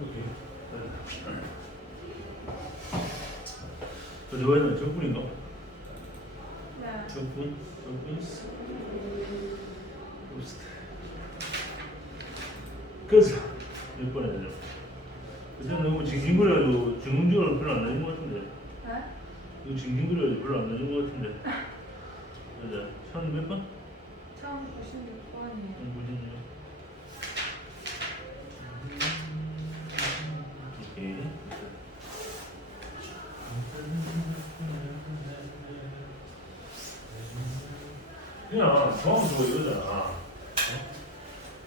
오케이. 저 저거는 적분인가? 네. 적분? 적분? 우스트. 그래서 몇 번에 되죠? 그때 너무 징징거려도 증응적으로 별로 안 나는 것 같은데 네? 이거 징징거려도 별로 안 나는 것 같은데 맞아 천몇 번? 처음 96번이에요. 무진요 오케이 그냥 정함수가 이거잖아 어?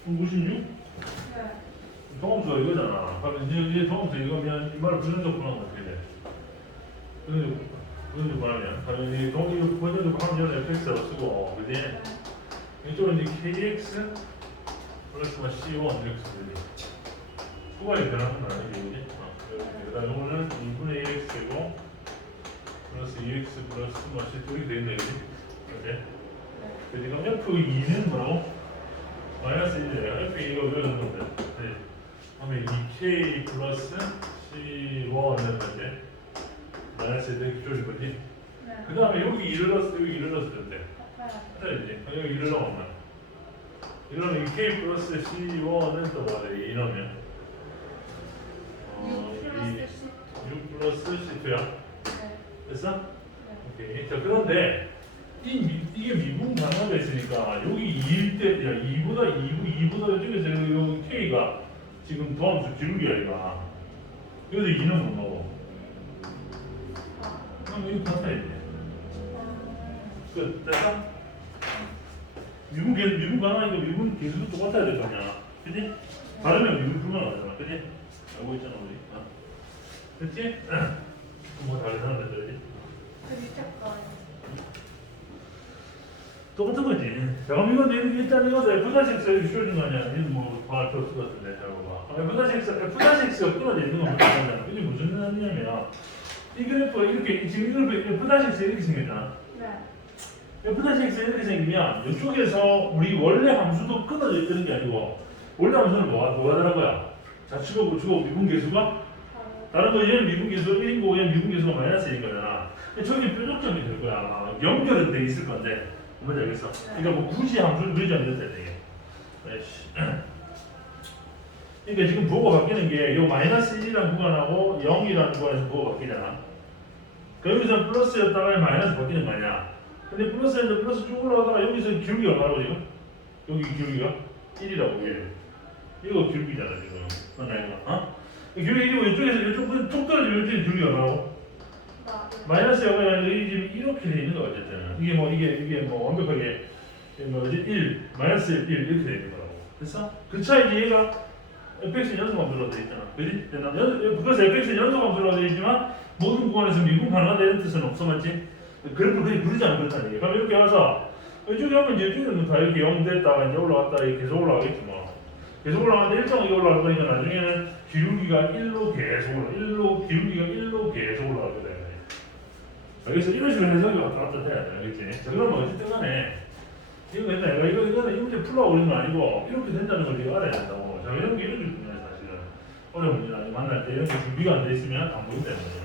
56? 네. 정함수가 이거잖아 그러면 이제 이제 정함수 이거면 이 말을 부정적분하면 어떻게 돼? 부정적 부정적분하면 그러면 이 동, 이거 부정적분하면 fx라고 쓰고 그지? 네. 이쪽은 이제 kx 플러스 뭐 c1 이렇게 쓰지 수가이 변하는 건 아니지 그지? 어, 그 다음에 이거는 2분의 2x고 플러스 2x 플러스 뭐 c 이렇게 되겠네 그지? 그지? 네. 그지? 그럼 f2는 뭐라고? 마이너스 1이에요 f2 이거 왜 넣는 건데? 네. 그러면 2k 플러스 c1 이런 건데 마이너스 1 이렇게 줄일 거지? 네. 그 다음에 여기 1을 넣었을 때 여기 1을 넣었을 때. 해야지. 여기 1을 넣으면. 이러면 이 K 플러스 C1은 또 뭐야? 이 넣으면. 어, 6 플러스 10. 6 플러스 C2야. 네. 됐어? 네. 오케이. 자, 그런데 이, 미, 이게 미분 가능하가 있으니까 여기 2일 때, 야, 2보다 2, 2보다 이쪽에서 여기 K가 지금 도함수 기울기야, 이거. 그래서 2는 못 넣어. 아. 그럼 이거. 끝. 됐어? 미분 계 미분 가능하니까 미분 계수도 똑같아야 될 거 아니야. 그지? 다르면 미분 불가능하잖아. 그지? 알고 있잖아, 우리. 어? 됐지? 뭐 다른 사람들이 그 밑에 거. 똑같은 거지. 이건 이렇게 일단 F-X 이렇게 줄여준 거 아니야? 이건 뭐, 과학 교수 같은데, 잘 봐봐. F-X, F-X가 끊어져 있는 건 모르잖아. 이게 무슨 뜻이냐면, 이 그래프 이렇게, 지금 이 그래프 F-X 이렇게 생겼잖아. 네. F-X 이렇게 생기면 이쪽에서 우리 원래 함수도 끊어져 있는 게 아니고 원래 함수는 뭐가, 뭐가 다른 거야? 좌측하고 우측하고 미분 계수가 바로. 다른 거 얘는 미분 계수 1인 거고 얘는 미분 계수가 마이너스 1인 거잖아 저기 뾰족점이 될 거야 아마 연결은 돼 있을 건데 뭔지 알겠어? 그러니까 뭐 굳이 함수를 그리지 않는다 되게 에이씨. 그러니까 지금 부호가 바뀌는 게 요 마이너스 1이라는 구간하고 0이라는 구간에서 부호가 바뀌잖아 그러면서 플러스였다가 마이너스 바뀌는 거 아니야 근데 플러스인데 플러스 쭉 올라가다가 여기서 기울기가 얼마라고 지금? 여기 기울기가 1이라고 이게 이거 기울기잖아 지금 맞나 이거? 어? 이 기울기 이거 이쪽에서 이쪽 툭 떨어지면 이쪽에 기울기가 얼마라고? 나. 마이너스 영이 아니라 이게 지금 이렇게 돼 있는 거 어쨌든 이게 뭐 이게 이게 뭐 완벽하게 뭐지 1 마이너스 1 이렇게 돼 있는 거라고 됐어? 그 차이 얘가 fx 연속함 들어가 돼 있잖아 그지? 그래서 fx 연속함 들어가 돼 있지만 모든 구간에서 미분 가능하다는 뜻은 없어 맞지? 그래프 그냥 그리지 않고 그렇다는 얘기 그럼 이렇게 와서 이쪽에 하면 이쪽에는 다 이렇게 0 됐다가 이제 올라갔다 이렇게 계속 올라가겠지 뭐 계속 올라가는데 일정하게 올라가니까 나중에는 기울기가 1로 계속 올라 1로 기울기가 1로 계속 올라가게 돼 여기서 이런 식으로 해석이 왔다 갔다 돼야 돼 알겠지? 자 그러면 어쨌든 간에 이거 옛날 이거 이거 이거는 이 문제 풀라고 그러는 거 아니고 이렇게 된다는 걸 네가 알아야 된다고 자 이런 게 이런 어려운 문제 나중에 만날 때 이런 게 준비가 안 돼 있으면 안 보인다는 거죠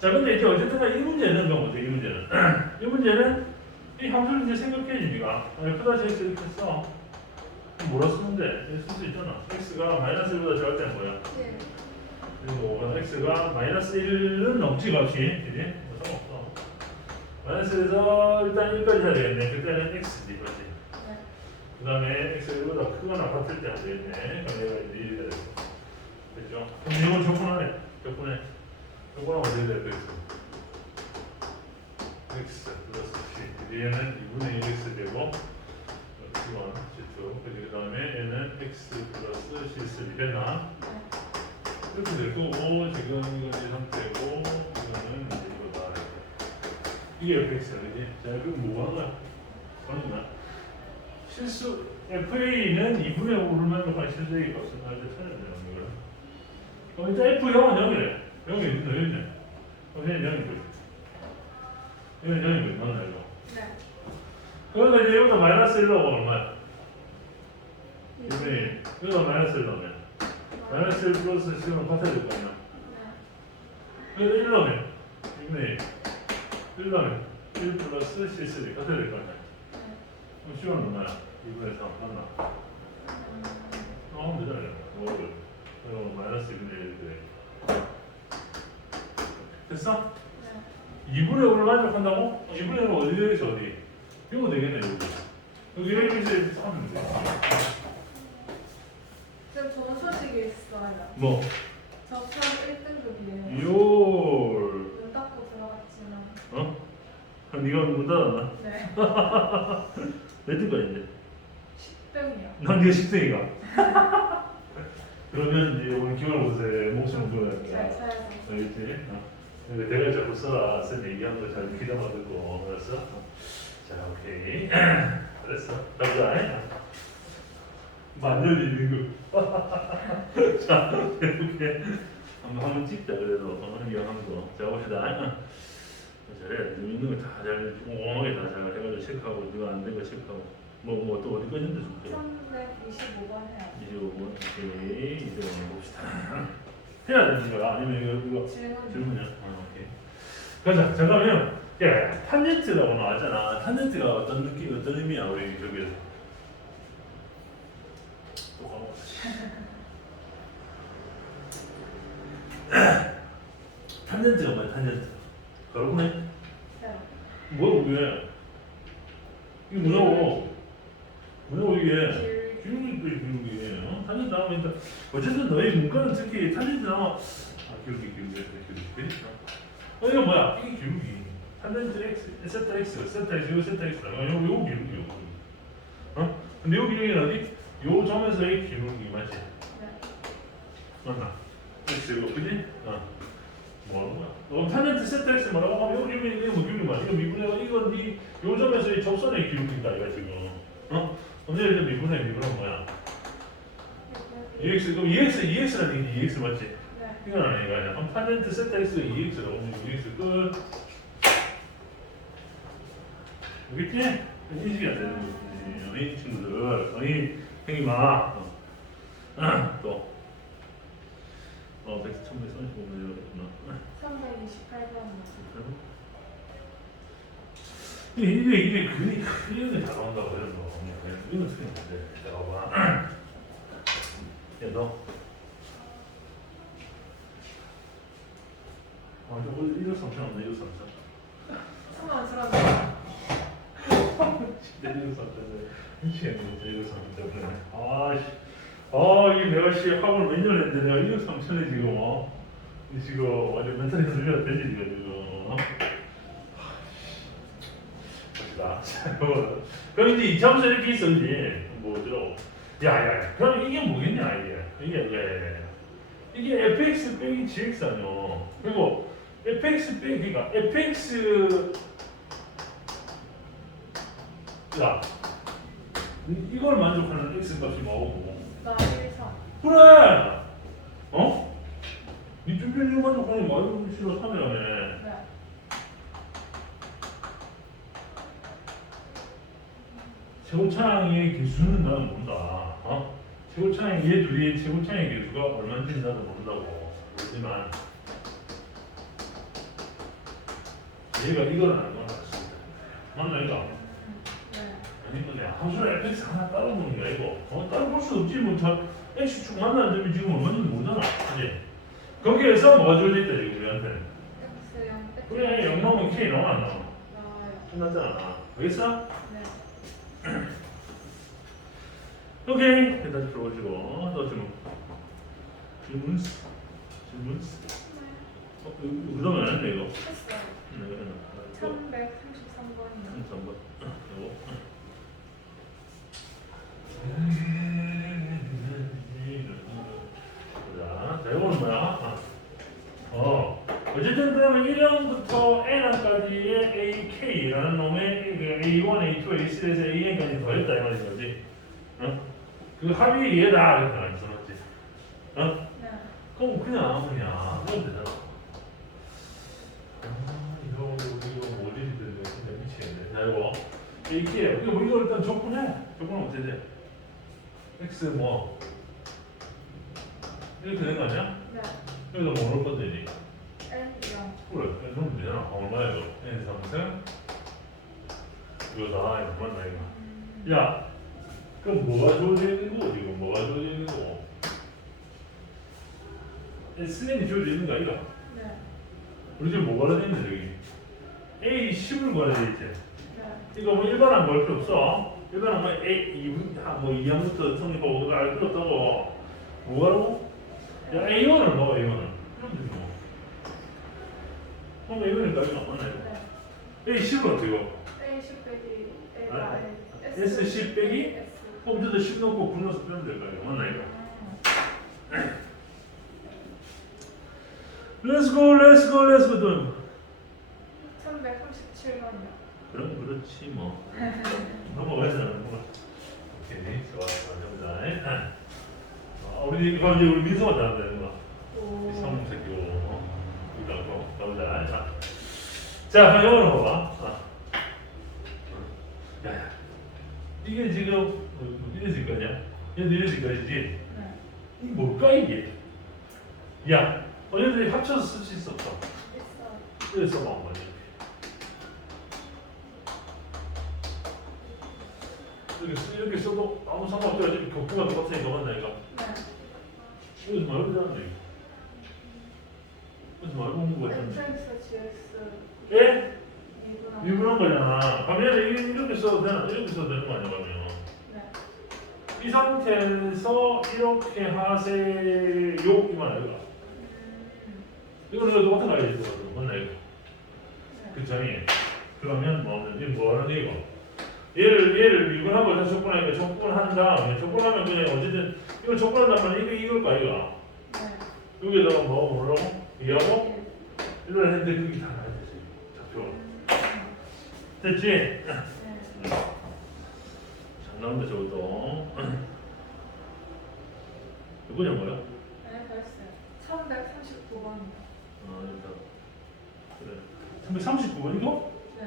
자 근데 이제 어쨌든 간에 이 문제는 그럼 이 문제는 이 문제는 이 함수를 이제 생각해 주니까 f-x 이렇게 써 뭐라 쓰면 돼? 쓸수 있잖아 x가 마이너스 1보다 작을 때는 뭐야? 네. 그리고 x가 마이너스 1은 넘지 값이 그지? 뭐 상관없어 마이너스에서 일단 1까지 해야 되겠네 그때는 x지 그렇지 네. 그 다음에 x가 1보다 크거나 같을 때 하면 되겠네 그럼 얘가 이제 1이 되겠어 됐죠? 그럼 이건 적분하네 적분해 적분하면 어떻게 돼? x x 플러스 c 얘는 2분의 1x 되고 x1 c2 그 다음에 얘는 x 플러스 c3 됐나? 네. 이렇게 될 거고 지금 이건 이 상태고 이거는 이제 이거다 이게 fx야 그지? 자 그럼 뭐 하는 거야? 하는 거야? 실수 fa는 2분의 5를 만 실수의 되는 거야 그럼 일단 f0은 0이래 0이 있는 여기 있네 0인 거지 얘는 0인 거지 맞나 이거 네. 그러면 이제 여기다 마이너스 1 넣으면 얼마야? 이 2분의 1 여기다 마이너스 1 넣으면 마이너스 1 플러스 같아야 될거 아니야. 네. 1라면 이네 1라면 1 플러스 C3 같아야 될거 아니야. 네. 그럼 C는 얼마야? 2분의 3 맞나? 음, 어, 되잖아요. 5를. 그리고 마이너스 2분의 1 돼. 됐어? 네. 2분의 5를 만족한다고? 2분의 5 어디 되겠어 어디? 이거 되겠네 여기. 여기 여기서 이렇게 하면 돼. 지금 좋은 소식이 있어요. 뭐? 저 수학 1등급이에요. 요. 눈 닫고 들어갔지만. 어? 아, 네가 문 닫았나? 네. 몇 등까지인데? 10등이요. 난 네가 10등이가. 그러면 이제 오늘 기말고사에 목숨 걸어야 잘 돼. 알겠지? 어. 내가 자꾸 써라. 쌤 얘기한 거잘 귀담아 듣고 알았어? 어. 자, 오케이. 그랬어. 가자. 만년 있는 거. 자, 이렇게 한번 한번 찍자 그래도 어, 영한 거. 자, 봅시다. 잘해. 있는 거 다 잘, 옹하게 다 잘 해가지고 체크하고 이거 안된 거 체크하고 뭐뭐또 어디 꺼진데 줄게. 325번 해요. 25번 오케이 25번 봅시다. 해야 되는 거야? 아니면 이거 이거 질문. 질문이야? 아, 오케이. 가자. 잠깐만요. 야, 탄젠트라고 나왔잖아. 탄젠트가 어떤 느낌, 어떤 의미야, 우리 저기에서? 또 까먹었어. 탄젠트가 뭐야, 탄젠트? 여러분의 네. 뭐야, 이게? 이게 뭐냐고? 뭐냐고, 이게? 길. 기울기 또 기울기. 어? 탄젠트 나오면 일단, 어쨌든 너희 문과는 특히 탄젠트 나와. 아, 기울기, 기울기, 기울기. 어, 이거 뭐야? 이게 기울기. 탄젠트 x, 세타 x, 세타 x, 이거 세타 x라고. 이거 요거 기울기, 요거. 어? 근데 요 기울기는 어디? 요 점에서의 기울기 맞지? 네. 맞나? x 이거 그지? 어. 뭐 하는 거야? 너 탄젠트 세타 x 뭐라고 하면 요 기울기 이거 뭐 기울기 맞아? 이거 미분의 이거 니요 점에서의 접선의 기울기다 이거 지금. 어? 근데 이제 미분의 미분은 뭐야? EX 그럼 EX EX라는 게 EX 맞지? 네. 이건 아니가 아니야. 그럼 탄젠트 세타 X가 EX라고 하면 EX 끝. 알겠지? 인식이 안 되는 거지. 이 친구들, 어이 형이 마. 어. 아, 또. 어, 100, 1135면 이러겠구나. 328번. 이게 이게 이게 그니 그림이 잘 나온다고 그래서 이거 틀렸는데 내가 봐. 야 너. 아, 저 오늘 이거 삼천 없네 이거 삼천. 수만 수란. 진짜 이거 삼천인데 미치겠네 진짜 이거 삼천 때문에. 아 씨, 아 이 내가 씨 학원 몇년 했는데 내가 이거 삼천에 지금 어. 이 지금 완전 멘탈이 들려야 되지 지금. 어? 봅시다. 자, 이거. 그럼 이제 이 점수 이렇게 있어 이제 뭐 어쩌라고? 야야, 그럼 이게 뭐겠냐 이게? 이게 예. 이게 fx 빼기 gx 아니요. 그리고 fx 빼기 그러니까 fx 야 이- 이걸 만족하는 x 값이 뭐고? 나 1, 3. 그래. 어? 이 주변이 만족하는 싫어 3이라며. 네. 최고차항의 개수는 나는 모른다. 어? 최고차항 얘 둘이 최고차항의 개수가 얼마인지 나도 모른다고. 그렇지만 얘가 이걸 알고 나왔습니다. 맞나 이거? 음, 네. 아니 근데 함수를 fx 하나 따로 보는 게 아니고 어? 따로 볼 수 없지 뭐다 x축 만나는 점이 지금 얼마인지 모르잖아. 그지? 거기에서 뭐가 있다 지금 우리한테는. X 0 X. 그래 0 나오면 k 나와 안 나와? 나와요. 끝났잖아. 알겠어? 오케이. 다시 들어오시고 또 질문. 질문. 질문. 어, 이거 그다음에 안 했네 이거. 했어요. 네, 이거? 또 333번이요. 한번 요거. 자, 자, 이거는 뭐야? 아. 어. 어쨌든 그러면 1형부터 n까지의 ak라는 놈의 그 a1, a2, a3에서 an까지 더했다 이 말인 거지. 어? 그 합이 얘다 이렇게 말했어, 맞지? 어? 네. 그럼 그냥 그냥 그럼 되잖아. 아 이거 이거 뭐 어디 되는데 진짜 미치겠네. 자 이거 이게 이거 뭐 이거 일단 조건해. 조건은 어떻게 돼? x 뭐 이렇게 되는 거 아니야? 네. 여기서 뭐 넣을 건데 N 0. 그래 그러면 되잖아 얼마야 이거 n 삼승 이거 다 이거 맞나 이거 야 그럼 뭐가 주어져 있는 거고 지금 뭐가 주어져 있는 거고 SN이 주어져 있는 거 아이가? 네. 우리 지금 뭐 걸어져 있는 여기 A 10을 걸어져 있지 네. 이거 뭐 일반항 걸 필요 없어 일반항 뭐 A 2분 뭐 2항부터 성립하고 그거 알 필요 없다고 뭐가라고? 야 A1을 넣어 A1을 그럼 되지 뭐 그럼 A1이니까 이거 맞나 이거 네. A 10은 어떻게 고 A 10 빼기 A 아, 아, S 10 빼기? 컴퓨터도 10 넣고 9 넣어서 빼면 될거 아니야 맞나 이거 음. Let's go Let's go Let's go 또 1137번이요. 그럼 그렇지 뭐. 넘어가자 넘어가. 오케이 좋아 해보자 아, 우리 이거 이제 우리 민서가 나온다 오. 성공 새끼고 어? 이거 가보자. 자, 자 그럼 영어로 봐봐 아. 야, 야. 이게 지금 어, 이래질 거냐 이래질 거지 네. 이게 뭘까 이게 야 어제들이 합쳐서 쓸 수 있어 없어. 이래 써봐 한번 이렇게 쓰- 이렇게 써도 아무 상관없게 어차피 격부가 똑같으니까 맞나 이거 네. 이거 말고 되는데 이거 말고 온거 같은데 FX GS 예? 미분한. 거잖아 이게 이렇게 써도 되나? 이렇게 써도 되는 거 아니야 그러면 네. 이 상태에서 이렇게 하세요 이만 음. 이거는 이거 똑같은 거 알지 이거 맞나 이거 네. 그쵸 예. 그러면 뭐 이게 뭐하는 얘기고 얘를 얘를 미분하고 다시 조건하니까 조건한 다음에 조건하면 그냥 어쨌든 이걸 조건한다면 이게 이걸 거 아이가 네. 여기다가 뭐 뭐라고? 이하고 일. 이걸 했는데 그게 다 나와있지 좌표 음. 됐지? 네. 잘 나온다 저것도 뭐야? 네, 됐어요. 1139번이요. 아 일단 그래 339번 이거? 네.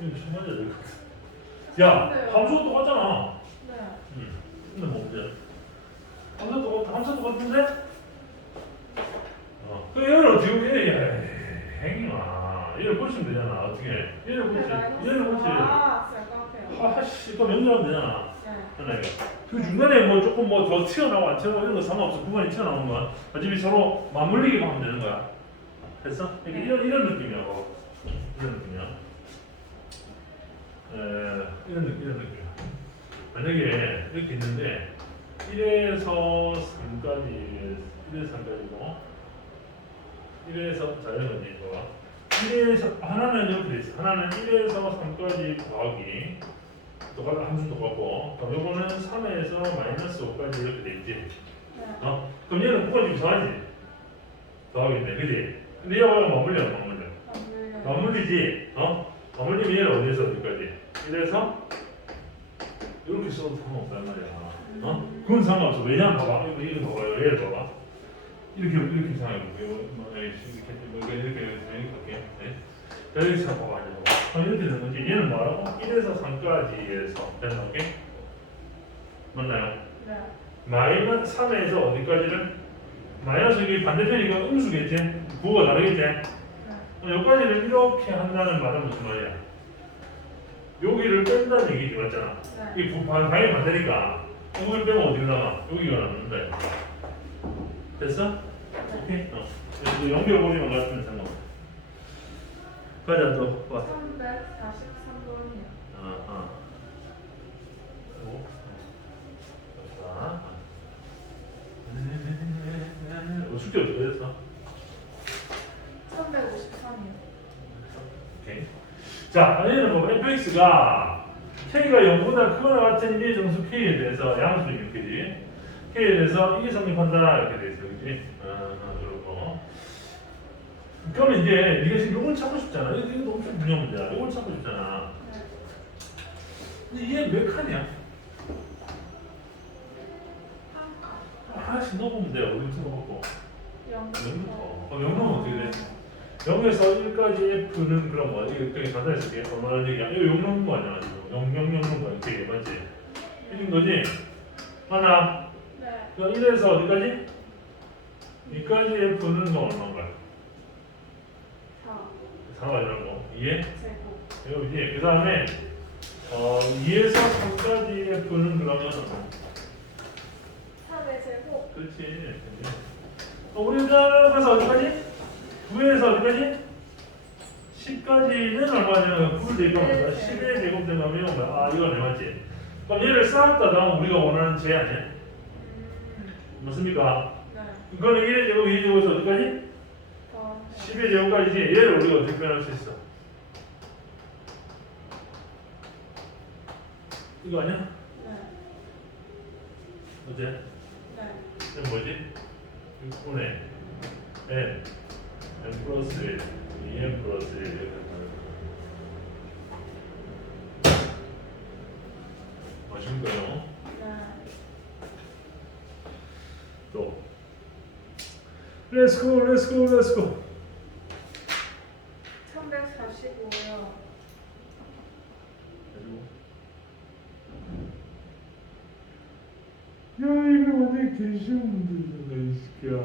이거 좀 맞아야 될것 같아 야 근데요. 함수가 똑같잖아 네. 응 근데 뭐 문제 함수 똑같 함수 똑같은데? 어 얘를 어떻게 해 행이마 얘를 고치면 되잖아 어떻게 얘를 고치 얘를 고치 아, 셀카페요. 아씨 또 명료하면 되잖아 네. 하나가 그 중간에 뭐 조금 뭐 더 튀어나와 안 튀어나와 이런 거 상관없어. 구간이 튀어나오는 건 어차피 서로 맞물리게 하면 되는 거야. 됐어? 이게 이런 이런 느낌이야. 뭐. 이런 느낌이야. 에 이런 느낌 이런 느낌 만약에 이렇게 있는데 1에서 3까지 1에서 3까지고 1에서 자 이런 거지 이거. 1에서 하나는 이렇게 돼 있어. 하나는 1에서 3까지 더하기 똑같은 함수 똑같고 그럼 요거는 3에서 마이너스 5까지 이렇게 네. 어? 그럼 얘는 구간 좀 더하지? 더하겠네. 그지? 근데 얘가 맞물려 안 맞물려. 맞물리지? 어? 맞물리면 얘를 어디에서 어디까지? 1에서 이렇게 써도 상관없단 말이야. 어? 그건 상관없어. 왜냐면 봐봐. 이거 이거 봐봐요 얘를 봐봐. 이렇게 이렇게 생각해볼게요. 이렇게 이렇게 이렇게 이렇게 할게. 네. 자 여기서 봐봐. 이제 봐봐 그럼 이렇게 되는 거지 얘는 뭐라고? 1에서 3까지에서 됐나 오케이? 맞나요? 네. 마이너스 3에서 어디까지를? 마이너스 이게 반대편이니까 음수겠지? 부호가 다르겠지? 네. 여기까지를 이렇게 한다는 말은 무슨 말이야? 여기를 뺀다는 얘기지 맞잖아 네. 이 방- 방이 반대니까 여기를 빼면 어디로 나가? 여기가 남는다 됐어? 오케이? 어. 그래서 연결고리만 같으면 가자 또 와. 343번이요. 아, 아. 오. 자. 어, 숙제 어떻게 됐어? 353이요. 오케이. 자, 얘는 뭐 fx가 k가 0보다 크거나 같은 이 정수 k에 대해서 양수인 그지? k에 대해서 이게 성립한다 이렇게 돼 있어, 그지? 그러면 이제 네가 지금 이걸 찾고 싶잖아. 이거 이거 엄청 중요한 문제야. 이걸 찾고 싶잖아. 네. 근데 얘몇 칸이야? 하나씩 넣어보면 돼. 우리 같은 거 먹고. 0부터. 0부터. 어, 0은 어떻게 돼? 0에서 1까지 F는 그럼 뭐, 이거 되게 간단히 쓸게. 얼마나 얘기야? 이거 0 넣는 거 아니야? 지금. 0, 0, 0 넣는 거야. 되게 맞지? 1인 거지? 하나. 네. 그럼 1에서 어디까지? 2까지 F는 뭐 얼마 인가요? 4 4가 이런 거. 이해? 제곱 여기 그 다음에 어, 2에서 3까지 F는 그러면 3의 제곱 그렇지. 어, 우리가 가서 어디까지? 9에서 어디까지? 10까지는 얼마냐면 9를 대입하면 10의 제곱 되면 아 이거네 맞지? 그럼 얘를 쌓았다가 우리가 원하는 제 아니야? 음, 맞습니까? 네 이거는 1의 제곱, 2의 제곱에서 어디까지? 더 10의 제곱까지지 얘를 우리가 어떻게 표현할 수 있어? 이거 아니야? 네 어제? 네 이건 뭐지? 6분의 n n 플러스 1 2n 플러스 1 이렇게 맞을까요? 네 또 Let's go, let's go, let's go 1145요 야 이거 완전 개쉬운 문제잖아 이 새끼야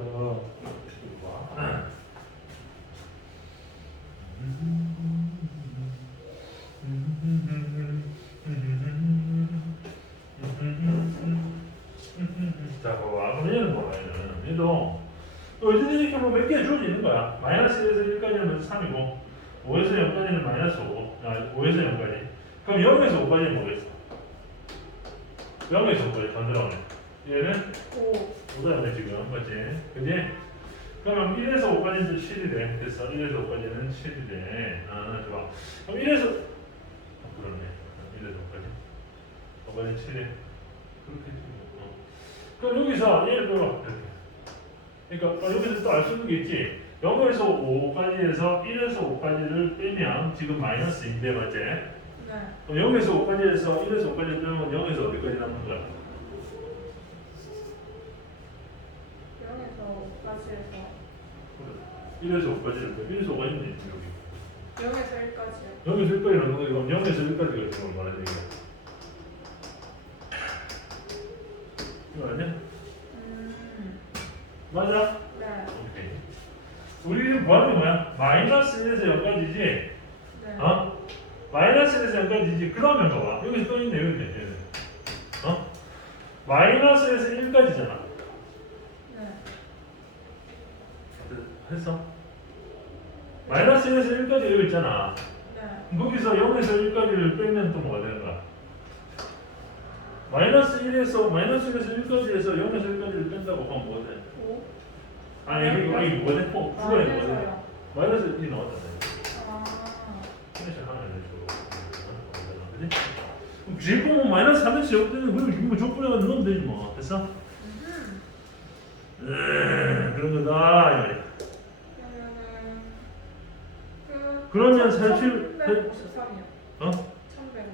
그럼 얘는 뭐야 얘는. 얘도 어디든 이렇게 뭐 몇 개 주어지는 거야. 마이너스 1에서 1까지는 3이고 5에서 0까지는 마이너스 5 아, 5에서 0까지. 그럼 0에서 5까지는 뭐겠어? 0에서 5까지 반대로 하네. 얘는 5 5다음에 지금. 맞지? 그지? 그러면 1에서 5까지는 7이래 됐어. 1에서 5까지는 7이래 아 좋아. 그럼 1에서 아 그러네. 1에서 5까지. 5까지는 7이 그렇게. 그럼 여기서 빼봐. 이렇게. 그러니까 아, 여기서 또 알 수 있는 게 있지. 0에서 5까지 해서 1에서 5까지를 빼면 지금 마이너스인데 맞지? 네. 그럼 0에서 5까지 해서 1에서 5까지 빼면 0에서 어디까지 남는 거야? 0에서 5까지 해서. 1에서 5까지를 빼 1에서 5까지는 있지 여기. 0에서 1까지요. 0에서 1까지 남는 거 이거 0에서 1까지가 지금 말하는 얘기야 이거 아니야? 음, 맞아? 네, 오케이 우리 뭐하는 게 뭐야? 마이너스 1에서 0까지지 네, 어? 마이너스 1에서 0까지지 그 다음에 봐봐 여기서 또 있네 여기 있네. 어? 마이너스에서 1까지잖아 네, 했어? 마이너스 1에서 1까지 여기 있잖아 네, 거기서 0에서 1까지를 빼면 또 뭐가 거야? 마이너스 1에서 마이너스 1에서 1까지 해서 0에서 1까지를 뺀다고 하면 뭐가 돼? 5 아니 이거 아니 뭐가 돼? 어, 풀어야 뭐가 돼? 마이너스 1이 나왔잖아 아, 피니시 하나 내주고 그지? 그럼 지금 보면 마이너스 3에서 0 되는 그럼 이거 뭐 족분해가 넣으면 되지 뭐 됐어? 음, 에 그런 거다 이 말이야 그 그러면 사실- 1153이요 어? 1154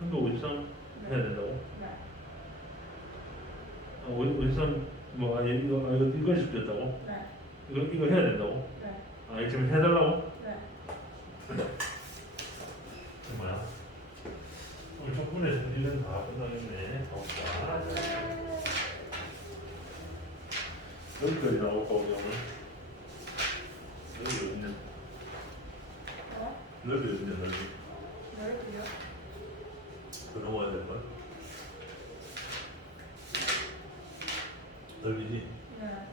그러니까 53 해야 네, 된다고? 네, 아, 53뭐 아니 이거 아, 이거 이거 집됐다고? 네, 이거 이거 해야 된다고? 네, 아 이거 지금 해달라고? 네. 그 뭐야? 오늘 족분에서 일은 다 끝나겠네 가봅시다 여기까지 나올까 우리 오늘? 여기 어딨냐? 어? 넓이 어딨냐 넓이 넓이요? 더 넘어야 될걸? 넓이지? 네.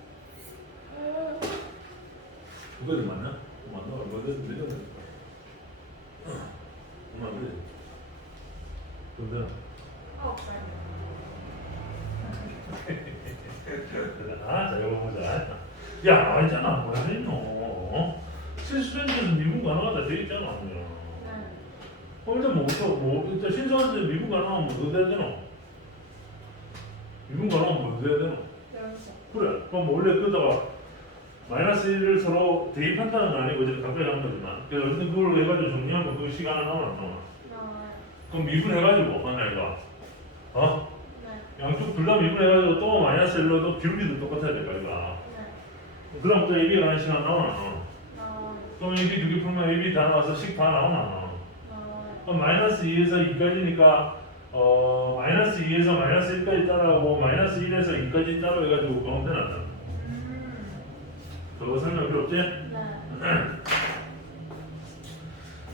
두 가지 맞나? 맞나? 얼마 전 몇년 됐을까? 얼마 안 되지? 좀 되나? 아홉 살이요. 아, 자, 이거 보자. 야, 알잖아. 뭐라 했노? 실수했는데도 미국 가능하다 돼 있잖아. 그냥. 네. 어, 일단 뭐, 또 뭐, 일단 신선한데 미국 가능하면 뭐 돼야 되노? 미국 가능하면 뭐 돼야 되노? 연속. 그래. 그럼 원래 그다가 마이너스 1을 서로 대입한다는 건 아니고 이제 가까이 가는 거지만. 그래서 어쨌든 그걸 해가지고 정리하면 그 시간은 나오나 안? 나와요. 그럼 미분해가지고, 하나가. 어? 네. 양쪽 둘 다 미분해가지고 또 마이너스 1로도 기울기도 똑같아야 될 거야. 네. 그럼 또 AB가 가는 시간 나오나 안 나오나? 나와요. 그럼 두개 풀면 AB 다 나와서 식 다 나오나? 나와요. 그럼 마이너스 2에서 2까지니까 어 마이너스 2에서 마이너스 1까지 따라가고 마이너스 1에서 2까지 따라해가지고 가운데 난다. 음. 어때? 네.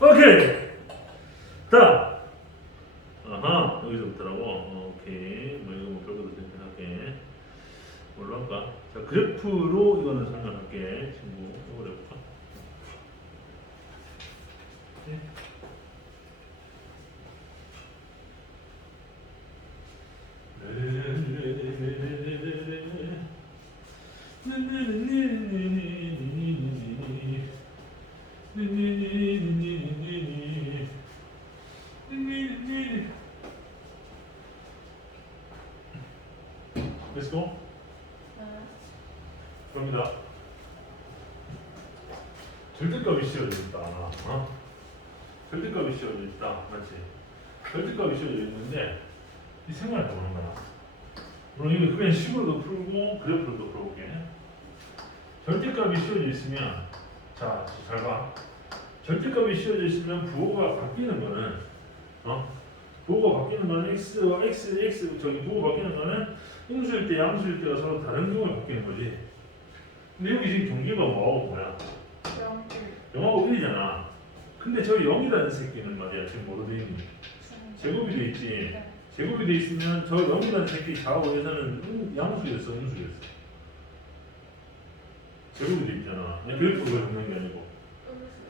오케이. 다음. 아하 여기서부터라고. 어, 오케이. 뭐 이거 뭐 별거도 생각할게. 뭘로 할까? 자 그래프로 이거는 설명할게. 친구 이거 해볼까? 네. Let's go. 네. 갑니다. 절대값이 씌워져 있다. 어? 절대값이 씌워져 있다. 맞지? 절대값이 씌워져 있는데 이 생각을 해보는 거야. 물론 이거 그냥 식으로도 풀고 그래프로도 풀어볼게. 절대값이 씌워져 있으면 자, 잘 봐. 절대값이 씌워져 있으면 부호가 바뀌는 거는 어? 부호가 바뀌는 거는 x와 x, x 저기 부호 바뀌는 거는 음수일 때 양수일 때가 서로 다른 경우에 바뀌는 거지. 근데 여기 지금 경계가 뭐하고 뭐야? 영하고 1이잖아. 근데 저 0이라는 새끼는 말이야. 지금 뭐로 돼 있니? 제곱이 돼 있지. 네. 제곱이 돼 있으면 저 0이라는 새끼 좌우에서는 음, 양수였어, 음수였어. 제곱이 돼 있잖아. 아니, 그래프가 게 아니고.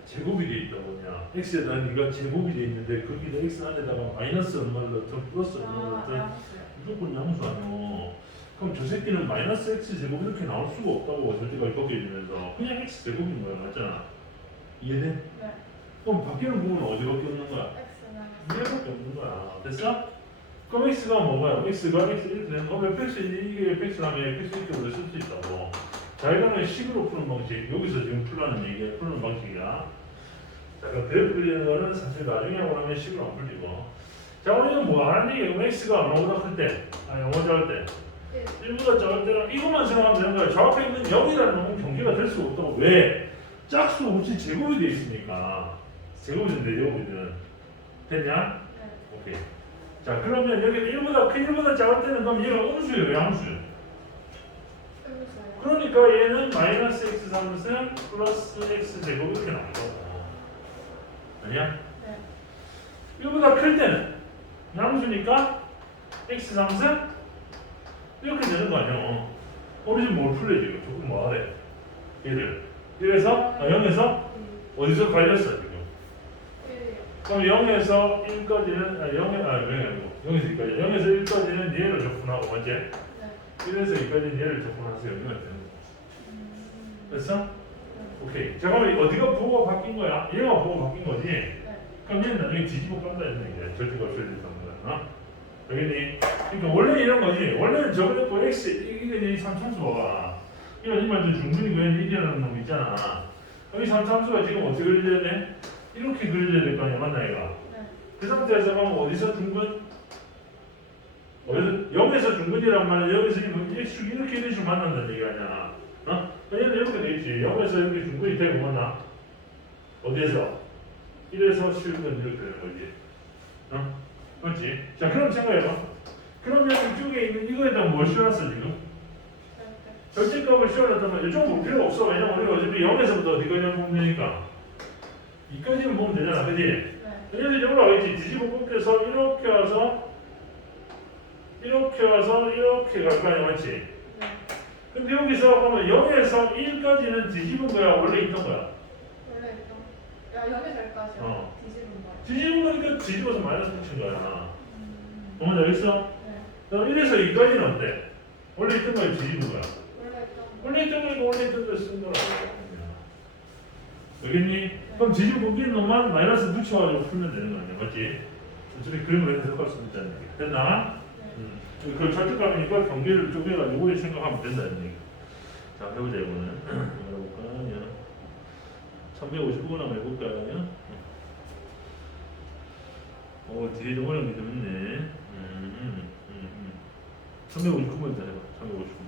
제곱이 돼 있다고 그냥. x에다가 네가 제곱이 돼 있는데 거기다 x 안에다가 마이너스 얼마를 넣든 플러스 얼마를 아, 넣든. 무조건 양수 아니야. 그럼 저 새끼는 마이너스 x 제곱 이렇게 나올 수가 없다고 절대가 꺾여지면서 그냥 x 제곱인 거야, 맞잖아. 이해돼? 네. 그럼 바뀌는 부분은 어디밖에 없는 거야? 이해밖에 없는 거야. 됐어? 그럼 x가 뭐가요? x가 x 이렇게 되는 거 fx 이게 fx라면 fx 이렇게 우리 쓸수 있다고. 자, 이거는 식으로 푸는 방식. 여기서 지금 풀라는 얘기야. 푸는 방식이야. 자, 그럼 그래프 그리는 거는 사실 나중에 하고 나면 식으로 안 풀리고. 자, 우리는 뭐 하는? 그럼 x가 얼마보다 클 때? 아, 영어 작을 때. 1. 1보다 작을 때는 이것만 생각하면 되는 거야. 저 앞에 있는 0이라는 놈은 경계가 될 수가 없다고. 왜? 짝수 없이 제곱이 돼 있으니까. 제곱이든 내제곱이든. 됐냐? 네. 오케이. 자, 그러면 여기 1보다 큰 1보다 작을 때는 그럼 얘가 음수예요, 양수예요? 음수요. 그러니까 얘는 마이너스 x 3승 플러스 x 제곱 이렇게 나온 거고. 아니야? 네. 1보다 클 때는 양수니까 x 3승 이렇게 되는 거 아니야? 우리 지금 뭘 풀래 지금? 조금 뭐 하래? 얘를. 1에서 아, 0에서 어디서 갈렸어 지금? 1이요. 그럼 0에서 1까지는 아 0에 아 0이 아니고 0에서 2까지 0에서 1까지는 얘를 맞지? 네. 1에서 2까지는 얘를 적분하세요. 이거 되는 거. 음, 됐어? 네. 오케이. 자 그럼 어디가 부호가 바뀐 거야? 얘가 부호가 바뀐 거지. 네. 그럼 얘는 나중에 뒤집어 깐다 했는 얘기야. 절대가 없어야 된다는 거야. 어? 알겠니? 그러니까 원래 이런 거지. 원래는 저번에 거 x 이게 이 삼참수 봐봐. 이거 이말 중분이 그냥 1이라는 놈 있잖아. 여기 삼참수가 지금 어떻게 그려져야 돼? 이렇게 그려져야 될 거 아니야, 맞나 얘가? 네. 그 상태에서 가면 어디서 중근? 어디서 0에서 중근이란 말은 여기서 이렇게 이렇게 식으로 만난다는 얘기 아니야. 어? 얘는 이렇게 돼 있지. 0에서 이렇게 중근이 되고 맞나? 어디에서? 1에서 실근 이렇게 되는 거지. 어? 맞지? 자, 그럼 생각해봐. 그러면 이쪽에 있는 이거에다 뭘 씌워놨어 지금? 절대. 절대값을 씌워놨다면 이쪽 볼 필요가 없어. 왜냐면 우리가 어차피 0에서부터 어디까지 보면 되니까. 2까지는 보면 되잖아. 그지? 네. 얘네들 이제 올라가겠지. 뒤집어 꺾여서 이렇게 와서 이렇게 와서 이렇게 갈 거 아니야, 맞지? 네. 근데 여기서 보면 0에서 1까지는 뒤집은 거야, 원래 있던 거야. 원래 있던. 야 여기 잘까지요. 어. 뒤집은 거. 뒤집은 거니까 뒤집어서 마이너스 붙인 거야. 음, 뭔지 알겠어? 네. 그럼 1에서 2까지는 어때? 원래 있던 거에 뒤집은 거야. 원래 있던 거. 원래 있던 거니까 원래 있던 거에 쓴 거라고. 알겠니? 그럼 뒤집어 꺾인 놈만 마이너스 붙여가지고 풀면 되는 거 아니야, 맞지? 어차피 그림을 해석할 수 있다는 얘기. 됐나? 네. 음. 그 절대값이니까 경계를 쪼개가지고 생각하면 된다는 얘기. 자, 해보자 이거는. 해볼까요? 355 한번 해볼까요? 어, 뒤에 좀 어려운 게 좀 있네. 음, 음, 음, 음. 359번 더 해봐. 359.